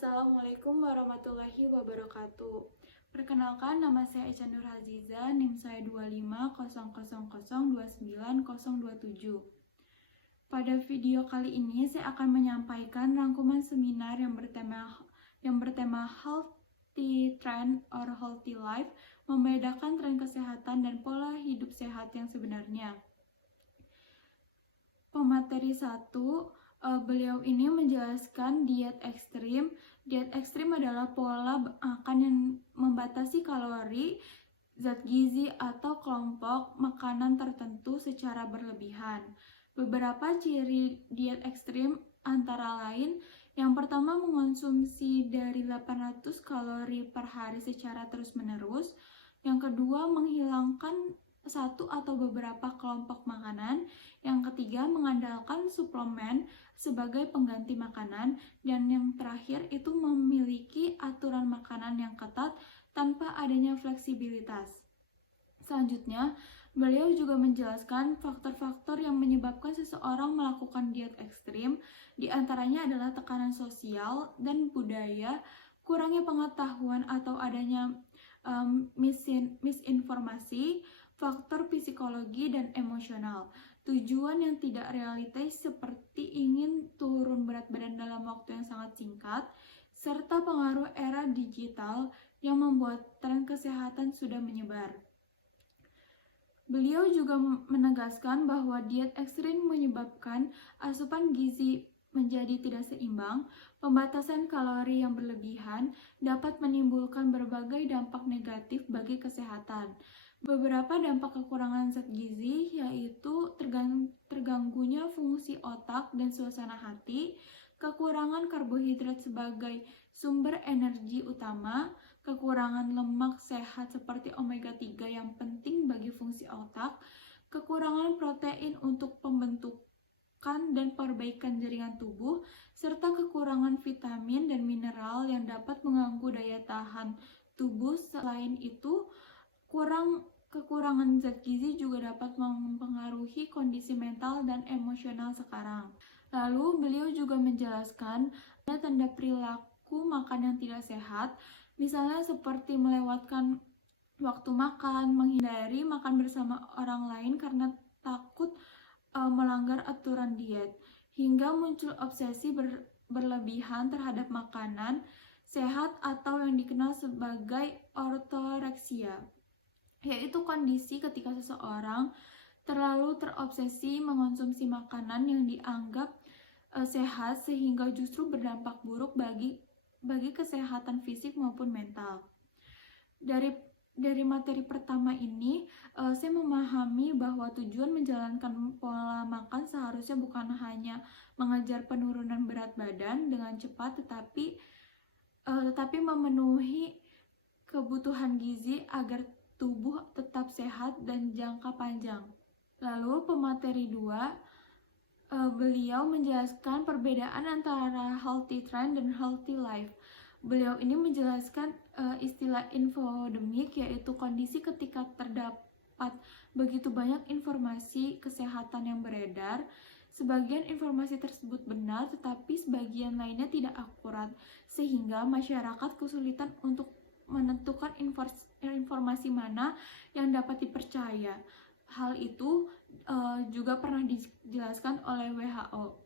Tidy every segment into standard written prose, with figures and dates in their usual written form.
Assalamualaikum warahmatullahi wabarakatuh. Perkenalkan, nama saya Echa Nur Haziza, NIM saya 250000290027. Pada video kali ini saya akan menyampaikan rangkuman seminar yang bertema Healthy Trend or Healthy Life, membedakan tren kesehatan dan pola hidup sehat yang sebenarnya. Pemateri 1, beliau ini menjelaskan diet ekstrim. Diet ekstrim adalah pola makan yang membatasi kalori, zat gizi, atau kelompok makanan tertentu secara berlebihan. Beberapa ciri diet ekstrim antara lain, yang pertama mengonsumsi dari 800 kalori per hari secara terus-menerus. Yang kedua, menghilangkan satu atau beberapa kelompok makanan. Yang ketiga, mengandalkan suplemen sebagai pengganti makanan. Dan yang terakhir itu memiliki aturan makanan yang ketat tanpa adanya fleksibilitas. Selanjutnya, beliau juga menjelaskan faktor-faktor yang menyebabkan seseorang melakukan diet ekstrim. Di antaranya adalah tekanan sosial dan budaya, kurangnya pengetahuan atau adanya misinformasi, faktor psikologi dan emosional, tujuan yang tidak realistis seperti ingin turun berat badan dalam waktu yang sangat singkat, serta pengaruh era digital yang membuat tren kesehatan sudah menyebar. Beliau juga menegaskan bahwa diet ekstrim menyebabkan asupan gizi menjadi tidak seimbang, pembatasan kalori yang berlebihan dapat menimbulkan berbagai dampak negatif bagi kesehatan. Beberapa dampak kekurangan zat gizi yaitu terganggunya fungsi otak dan suasana hati, kekurangan karbohidrat sebagai sumber energi utama, kekurangan lemak sehat seperti omega 3 yang penting bagi fungsi otak, kekurangan protein untuk pembentukan dan perbaikan jaringan tubuh, serta kekurangan vitamin dan mineral yang dapat mengganggu daya tahan tubuh. Selain itu, kekurangan zat gizi juga dapat mempengaruhi kondisi mental dan emosional sekarang. Lalu beliau juga menjelaskan ada tanda perilaku makan yang tidak sehat, misalnya seperti melewatkan waktu makan, menghindari makan bersama orang lain karena takut melanggar aturan diet, hingga muncul obsesi berlebihan terhadap makanan sehat atau yang dikenal sebagai ortoreksia, yaitu kondisi ketika seseorang terlalu terobsesi mengonsumsi makanan yang dianggap sehat sehingga justru berdampak buruk bagi kesehatan fisik maupun mental. Dari materi pertama ini, saya memahami bahwa tujuan menjalankan pola makan seharusnya bukan hanya mengejar penurunan berat badan dengan cepat, tetapi memenuhi kebutuhan gizi agar tubuh tetap sehat dan jangka panjang. Lalu pemateri 2, beliau menjelaskan perbedaan antara healthy trend dan healthy life. Beliau ini menjelaskan istilah infodemik, yaitu kondisi ketika terdapat begitu banyak informasi kesehatan yang beredar. Sebagian informasi tersebut benar, tetapi sebagian lainnya tidak akurat, sehingga masyarakat kesulitan untuk menentukan informasi mana yang dapat dipercaya. Hal itu juga pernah dijelaskan oleh WHO.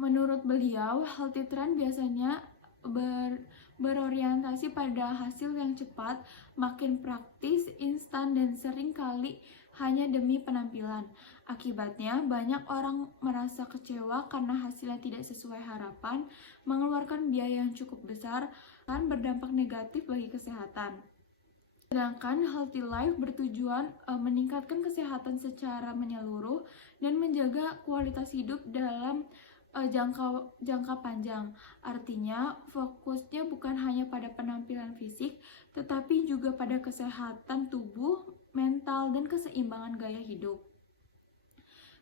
Menurut beliau, healthy trend biasanya berorientasi pada hasil yang cepat, makin praktis, instan, dan sering kali hanya demi penampilan. Akibatnya, banyak orang merasa kecewa karena hasilnya tidak sesuai harapan, mengeluarkan biaya yang cukup besar, dan berdampak negatif bagi kesehatan. Sedangkan healthy life bertujuan meningkatkan kesehatan secara menyeluruh dan menjaga kualitas hidup dalam jangka panjang. Artinya, fokusnya bukan hanya pada penampilan fisik, tetapi juga pada kesehatan tubuh, mental, dan keseimbangan gaya hidup.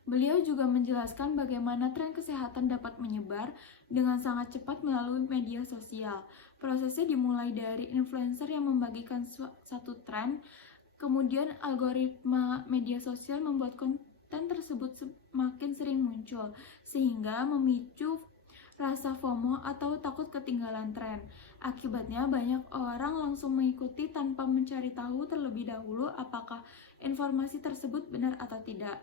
Beliau juga menjelaskan bagaimana tren kesehatan dapat menyebar dengan sangat cepat melalui media sosial. Prosesnya dimulai dari influencer yang membagikan satu tren, kemudian algoritma media sosial membuat konten tersebut semakin sering muncul, sehingga memicu rasa FOMO atau takut ketinggalan tren. Akibatnya banyak orang langsung mengikuti tanpa mencari tahu terlebih dahulu apakah informasi tersebut benar atau tidak.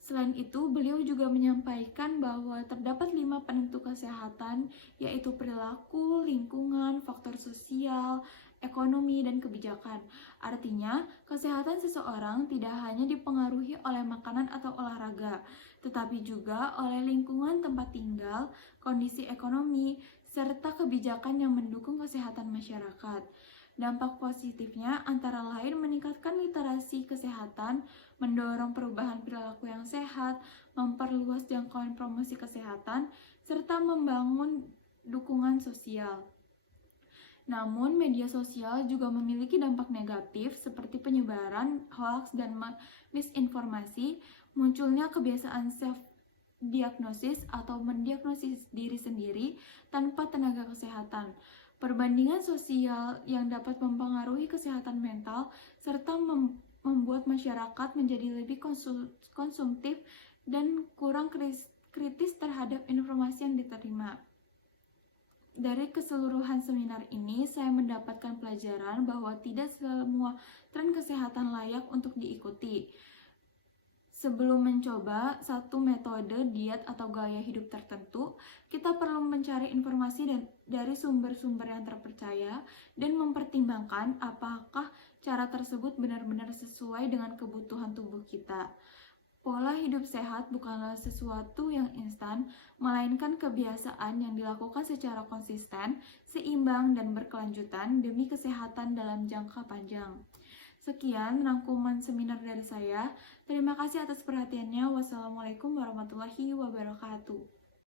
Selain itu, beliau juga menyampaikan bahwa terdapat 5 penentu kesehatan, yaitu perilaku, lingkungan, faktor sosial, ekonomi, dan kebijakan. Artinya, kesehatan seseorang tidak hanya dipengaruhi oleh makanan atau olahraga, tetapi juga oleh lingkungan tempat tinggal, kondisi ekonomi, serta kebijakan yang mendukung kesehatan masyarakat. Dampak positifnya antara lain meningkatkan literasi kesehatan, mendorong perubahan perilaku yang sehat, memperluas jangkauan promosi kesehatan, serta membangun dukungan sosial. Namun, media sosial juga memiliki dampak negatif seperti penyebaran hoaks dan misinformasi, munculnya kebiasaan self-diagnosis atau mendiagnosis diri sendiri tanpa tenaga kesehatan, perbandingan sosial yang dapat mempengaruhi kesehatan mental, serta membuat masyarakat menjadi lebih konsumtif dan kurang kritis terhadap informasi yang diterima. Dari keseluruhan seminar ini, saya mendapatkan pelajaran bahwa tidak semua tren kesehatan layak untuk diikuti. Sebelum mencoba satu metode diet atau gaya hidup tertentu, kita perlu mencari informasi dari sumber-sumber yang terpercaya dan mempertimbangkan apakah cara tersebut benar-benar sesuai dengan kebutuhan tubuh kita. Pola hidup sehat bukanlah sesuatu yang instan, melainkan kebiasaan yang dilakukan secara konsisten, seimbang, dan berkelanjutan demi kesehatan dalam jangka panjang. Sekian rangkuman seminar dari saya. Terima kasih atas perhatiannya. Wassalamualaikum warahmatullahi wabarakatuh.